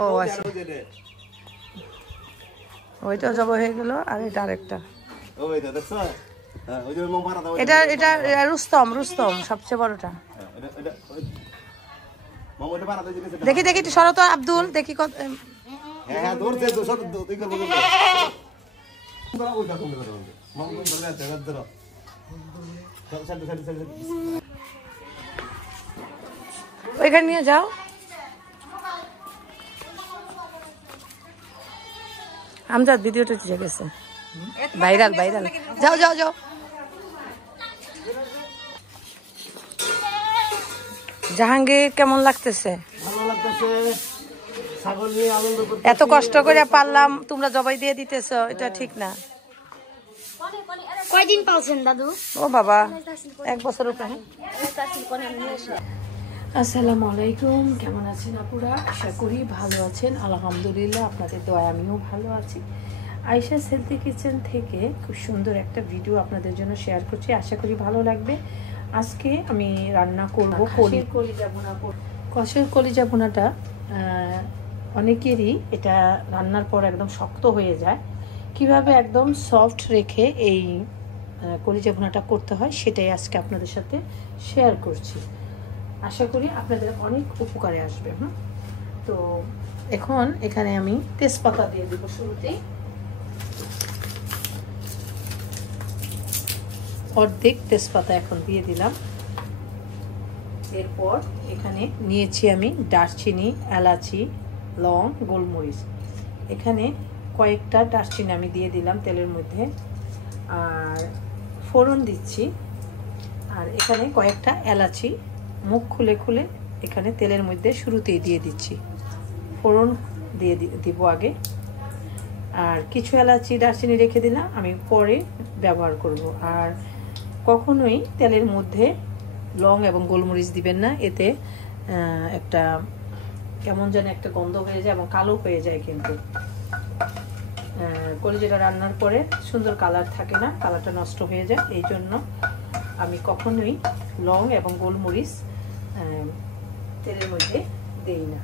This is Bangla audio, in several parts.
ও আচ্ছা ওইটা জব হয়ে গেল আর এটা আরেকটা এটা এটা রুস্তম রুস্তম সবচেয়ে বড়টা দেখি দেখি একটু সরো তো আব্দুল দেখি কত ওইখানে নিয়ে যাও আমজাদ ভিডিওটা ঠিক গেছে ভাইরাল ভাইরাল যাও যাও যাও জাহাঙ্গীর কেমন লাগতেছে এত কষ্ট করে পারলাম তোমরা জবাই দিয়ে দিতেছো এটা ঠিক না কয়দিন পালছেন দাদু ও বাবা 1 বছর উপরে আসসালামু আলাইকুম কেমন আছেন আপুরা আশা করি ভালো আছেন আলহামদুলিল্লাহ আপনাদের দোয়ায় আমিও ভালো আছি আয়েশা হেলথি কিচেন থেকে খুব সুন্দর একটা ভিডিও আপনাদের জন্য শেয়ার করছি আশা করি ভালো লাগবে আজকে আমি রান্না করব কলিজা ভুনা কষের কলিজা ভুনাটা অনেকেরই এটা রান্নার পর একদম শক্ত হয়ে যায় কিভাবে একদম সফট রেখে এই কলিজা ভুনাটা করতে হয় সেটাই আজকে আপনাদের সাথে শেয়ার করছি আশা করি আপনাদের অনেক উপকারে আসবে তো এখন এখানে আমি তেজপাতা দিয়ে দেব শুরুতেই অর্ধেক তেজপাতা এখন দিয়ে দিলাম এরপর এখানে নিয়েছি আমি দারচিনি এলাচি লং গোলমরিচ এখানে কয়েকটা দারচিনি আমি দিয়ে দিলাম তেলের মধ্যে আর ফোড়ন দিচ্ছি আর এখানে কয়েকটা এলাচি মুখ খুলে খুলে এখানে তেলের মধ্যে শুরুতেই দিয়ে দিচ্ছি ফোড়ন দিয়ে দিব আগে আর কিছু এলাচি দারচিনি রেখে দিলাম আমি পরে ব্যবহার করব আর কখনোই তেলের মধ্যে লং এবং গোলমরিচ দিবেন না এতে একটা কেমন যেন একটা গন্ধ হয়ে যায় এবং কালো হয়ে যায় কিন্তু কলিজাটা রান্নার পরে সুন্দর কালার থাকে না কালারটা নষ্ট হয়ে যায় এই জন্য আমি কখনোই লং এবং গোলমরিচ তেলের মধ্যে দেই না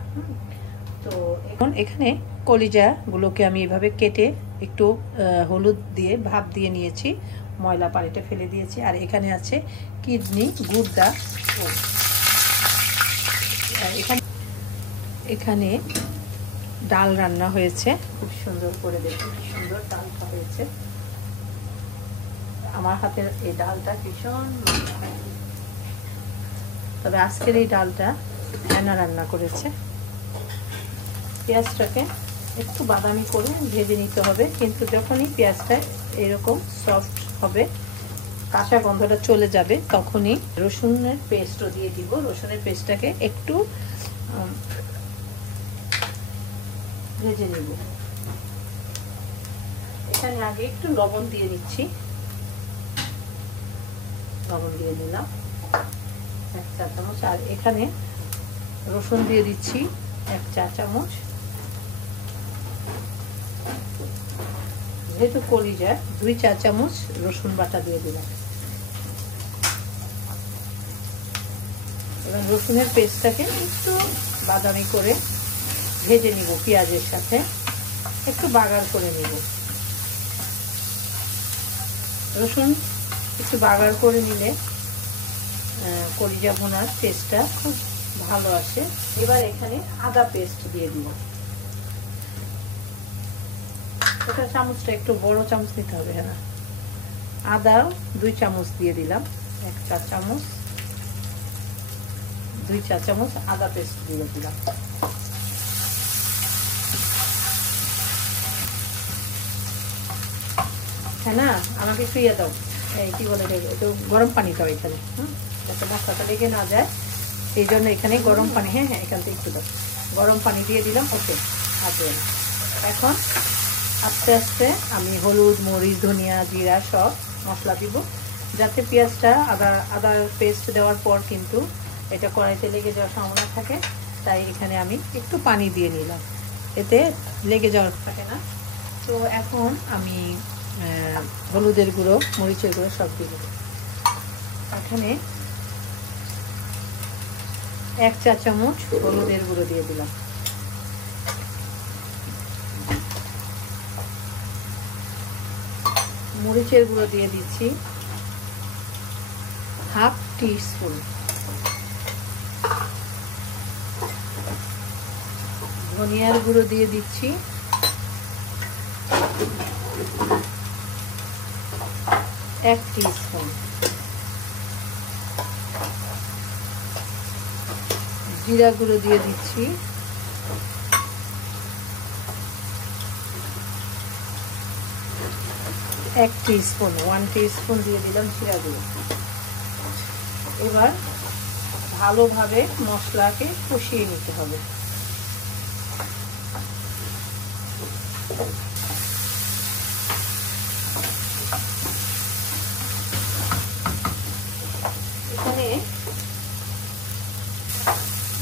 তো এখন এখানে কলিজাগুলোকে আমি এভাবে কেটে একটু হলুদ দিয়ে ভাপ দিয়ে নিয়েছি ময়লা পানিটা ফেলে দিয়েছি আর এখানে আছে কিডনি গুর্দা এখানে ডাল রান্না হয়েছে খুব সুন্দর করে দেখুন সুন্দর ডালটা হয়েছে আমার হাতের এই ডালটা ভীষণ তবে আজকের এই ডালটা হেনা রান্না করেছে পেঁয়াজটাকে একটু বাদামি করে ভেজে নিতে হবে কিন্তু যখনই পেঁয়াজটা এরকম সফট হবে কাঁচা গন্ধটা চলে যাবে তখনই রসুনের পেস্টও দিয়ে দিব রসুনের পেস্টটাকে একটু ভেজে নিব এখানে আগে একটু লবণ দিয়ে দিচ্ছি লবণ দিয়ে দিলাম 1 চা চামচ আর এখানে রসুন দিয়ে দিচ্ছি 1 চা চামচ যেহেতু কলিজা 2 চা চামচ রসুন বাটা দিয়ে দিলাম এবার রসুনের পেস্টটাকে একটু বাদামি করে ভেজে নিব পেঁয়াজের সাথে একটু বাগার করে নিব রসুন একটু বাগার করে নিলে কলিজা ভুনার টেস্টটা খুব ভালো আসে এবার এখানে আদা পেস্ট দিয়ে দিব এটা চামচটা একটু বড় চামচ নিতে হবে না আদা 2 চামচ দিয়ে দিলাম 1 চা চামচ 2 চা চামচ আদা পেস্ট দিয়ে দিলাম হ্যাঁ না আমাকে একটু ইয়ে দাও এই কি বলে একটু গরম পানি দাও এখানে যাতে মশলাটা লেগে না যায় এই জন্য এখানে গরম পানি হ্যাঁ এখান থেকে একটু দাও গরম পানি দিয়ে দিলাম ওকে আচ্ছা এখন আস্তে আস্তে আমি হলুদ মরিচ ধনিয়া জিরা সব মশলা দিব যাতে পেঁয়াজটা আদার পেস্ট দেওয়ার পর কিন্তু এটা কড়াইতে লেগে যাওয়ার সম্ভাবনা থাকে তাই এখানে আমি একটু পানি দিয়ে নিলাম এতে লেগে যাওয়ার থাকে না তো এখন আমি হলুদের গুঁড়ো মরিচের গুঁড়ো সব দিয়ে দেব এখানে 1 চা চামচ হলুদের গুঁড়ো দিয়ে দিলাম, মরিচের গুঁড়ো দিয়ে দিচ্ছি হাফ টিস্পুন, ধনিয়ার গুঁড়ো দিয়ে দিচ্ছি 1 টিস্পুন, জিরা গুঁড়ো দিয়ে দিচ্ছি 1 টিস্পুন, 1 টিস্পুন দিয়ে দিলাম জিরা গুঁড়ো। এবার ভালোভাবে মশলাকে কষিয়ে নিতে হবে।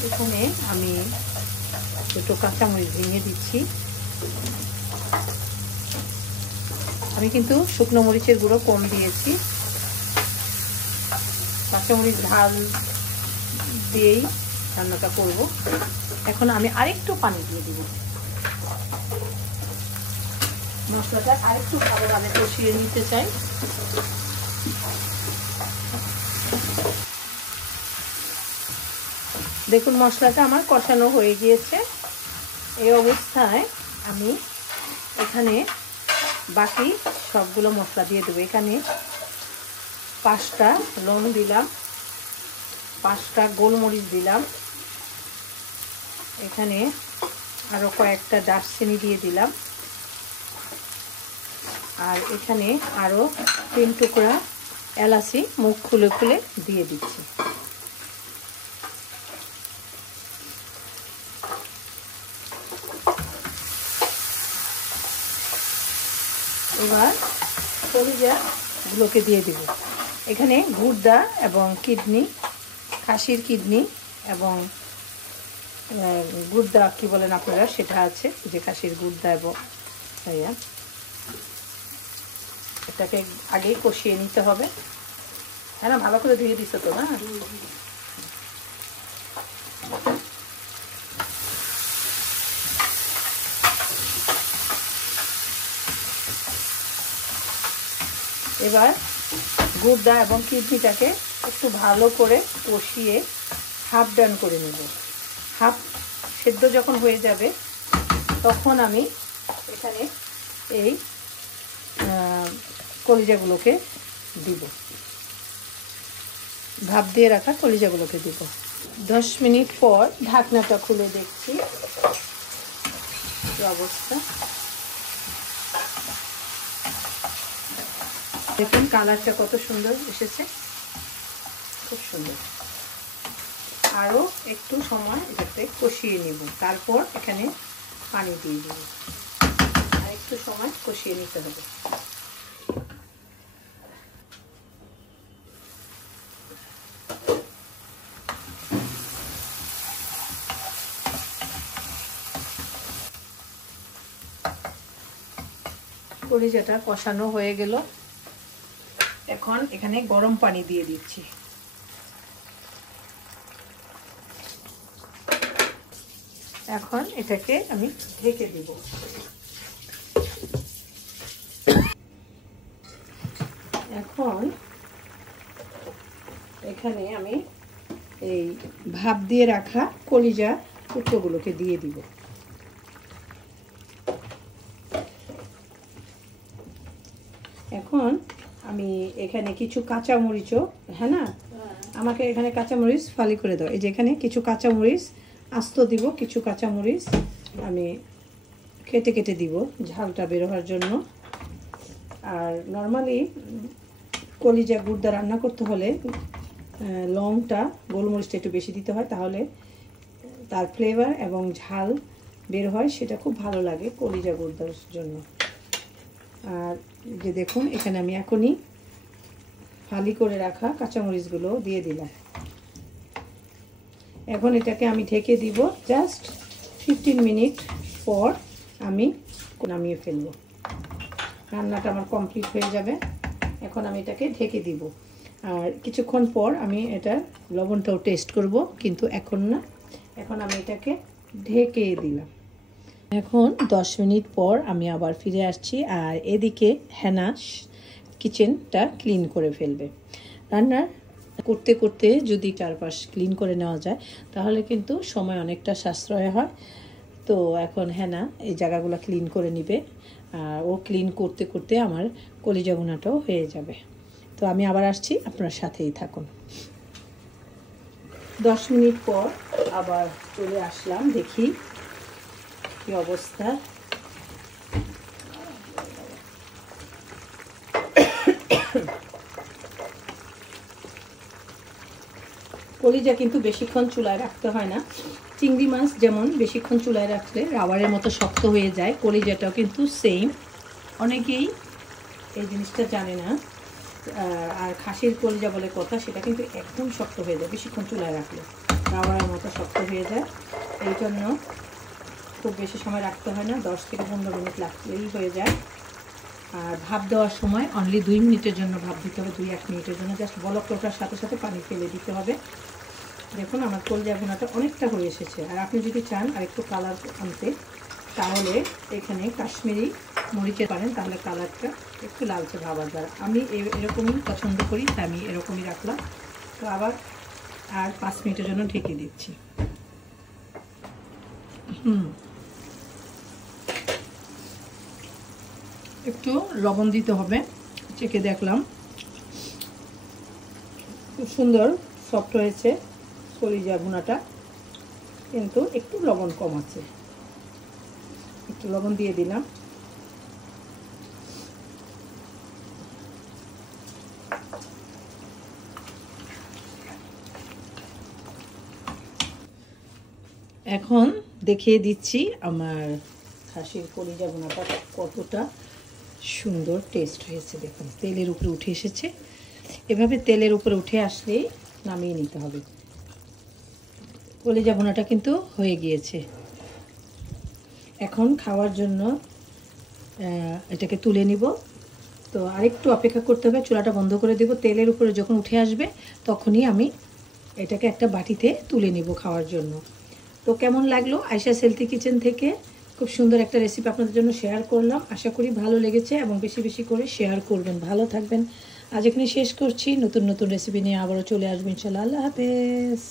এখানে আমি দুটো কাঁচামরিচ ভেঙে দিচ্ছি। আমি কিন্তু শুকনো মরিচের গুঁড়ো কম দিয়েছি, কাঁচামরিচ ঝাল দিয়েই রান্নাটা করব। এখন আমি আরেকটু পানি দিয়ে দিব, মশলাটা আরেকটু ভালোভাবে কষিয়ে নিতে চাই। দেখুন মশলাটা আমার কষানো হয়ে গিয়েছে। এই অবস্থায় আমি এখানে বাকি সবগুলো মশলা দিয়ে দেবো। এখানে 5টা লং দিলাম, 5টা গোলমরিচ দিলাম, এখানে আরও কয়েকটা দারচিনি দিয়ে দিলাম, আর এখানে আরও 3 টুকরা এলাচি মুখ খুলে খুলে দিয়ে দিচ্ছি। এবার কলিজাগুলোকে দিয়ে দিব। এখানে গুর্দা এবং কিডনি, খাসির কিডনি এবং গুর্দা কি বলেন আপনারা সেটা আছে, যে খাসির গুর্দা এবং এটাকে আগেই কষিয়ে নিতে হবে। হ্যাঁ না, ভালো করে ধুয়ে দিছো তো না? এবার গুর্দা এবং কিডনিটাকে একটু ভালো করে কষিয়ে হাফ ডান করে নেব। হাফ সেদ্ধ যখন হয়ে যাবে তখন আমি এখানে এই কলিজাগুলোকে দিব, ভাপ দিয়ে রাখা কলিজাগুলোকে দিব। 10 মিনিট পর ঢাকনাটা খুলে দেখছি কি অবস্থা। দেখুন কালারটা কত সুন্দর এসেছে, খুব সুন্দর। আরও একটু সময় এটাকে কষিয়ে নেব, তারপর এখানে পানি দিয়ে দেব। আর একটু সময় কষিয়ে নিতে হবে। কলিজাটা কষানো হয়ে গেল। এখন এখানে গরম পানি দিয়ে দিচ্ছি। এখন এটাকে আমি ঢেকে দিব। এখন এখানে আমি এই ভাপ দিয়ে রাখা কলিজা টুকরোগুলোকে দিয়ে দিব। এখন আমি এখানে কিছু কাঁচামরিচও, হ্যাঁ না, আমাকে এখানে কাঁচামরিচ ফালি করে দাও। এই যে এখানে কিছু কাঁচামরিচ আস্ত দিব, কিছু কাঁচামরিচ আমি কেটে কেটে দিব ঝালটা বের হওয়ার জন্য। আর নর্মালি কলিজা গুর্দা রান্না করতে হলে লংটা, গোলমরিচটা একটু বেশি দিতে হয়, তাহলে তার ফ্লেভার এবং ঝাল বের হয়, সেটা খুব ভালো লাগে কলিজা গুর্দার জন্য। আর যে দেখুন এখানে আমি এখনই ফালি করে রাখা কাঁচামরিচগুলো দিয়ে দিলাম। এখন এটাকে আমি ঢেকে দিব। জাস্ট 15 মিনিট পর আমি নামিয়ে ফেলবো। রান্নাটা আমার কমপ্লিট হয়ে যাবে। এখন আমি এটাকে ঢেকে দিব। আর কিছুক্ষণ পর আমি এটা লবণটাও টেস্ট করব, কিন্তু এখন না, এখন আমি এটাকে ঢেকে দিলাম। এখন 10 মিনিট পর আমি আবার ফিরে আসছি, আর এদিকে হেনা কিচেনটা ক্লিন করে ফেলবে। রান্নার করতে করতে যদি চারপাশ ক্লিন করে নেওয়া যায় তাহলে কিন্তু সময় অনেকটা সাশ্রয় হয়। তো এখন হেনা এই জায়গাগুলো ক্লিন করে নিবে, আর ও ক্লিন করতে করতে আমার কলিজা ভুনাটাও হয়ে যাবে। তো আমি আবার আসছি, আপনার সাথেই থাকুন। 10 মিনিট পর আবার চলে আসলাম, দেখি কি অবস্থা। কলিজা কিন্তু বেশিক্ষণ চুলায় রাখতে হয় না। চিংড়ি মাছ যেমন বেশিক্ষণ চুলায় রাখলে রাবারের মতো শক্ত হয়ে যায়, কলিজাটাও কিন্তু সেম। অনেকেই এই জিনিসটা জানে না। আর খাসির কলিজা বলে কথা, সেটা কিন্তু একদম শক্ত হয়ে যায় বেশিক্ষণ চুলায় রাখলে, রাবারের মতো শক্ত হয়ে যায়। এই জন্য খুব বেশি সময় রাখতে হয় না, 10 থেকে 15 মিনিট লাগলেই হয়ে যায়। আর ভাপ দেওয়ার সময় অনলি 2 মিনিটের জন্য ভাপ দিতে হবে, 2-1 মিনিটের জন্য। জাস্ট বলক ওঠার সাথে সাথে পানি ফেলে দিতে হবে। দেখুন আমার কলিজা ভুনাটা অনেকটা হয়ে এসেছে। আর আপনি যদি চান আর একটু কালার আনতে, তাহলে এখানে কাশ্মীরি মরিচে পারেন, তাহলে কালারটা একটু লালচে ভাব আসবে। আমি এরকমই পছন্দ করি, তাই আমি এরকমই রাখলাম। তো আবার আর 5 মিনিটের জন্য ঢেকে দিচ্ছি। একটু লবণ দিতে হবে, চেখে দেখলাম খুব সুন্দর সফট হয়েছে কলিজা ভুনাটা, কিন্তু একটু লবণ কম আছে, একটু লবণ দিয়ে দিলাম। এখন দেখিয়ে দিচ্ছি আমার খাসির কলিজা ভুনাটা কতটা সুন্দর টেস্ট হয়েছে। দেখুন তেলের উপরে উঠে এসেছে, এভাবে তেলের উপরে উঠে আসলে নামিয়ে নিতে হবে। কলিজা ভুনাটা কিন্তু হয়ে গিয়েছে। এখন খাওয়ার জন্য এটাকে তুলে নিব। তো আরেকটু অপেক্ষা করতে হবে, চুলাটা বন্ধ করে দেব। তেলের উপরে যখন উঠে আসবে তখনই আমি এটাকে একটা বাটিতে তুলে নিব খাওয়ার জন্য। তো কেমন লাগলো আয়েশাস হেলথি কিচেন থেকে খুব সুন্দর একটা রেসিপি আপনাদের জন্য শেয়ার করলাম। আশা করি ভালো লেগেছে এবং বেশি বেশি করে শেয়ার করবেন। ভালো থাকবেন। আজ এখানে শেষ করছি, নতুন নতুন রেসিপি নিয়ে আবারও চলে আসবেন ইনশাআল্লাহ। আল্লাহ হাফেজ।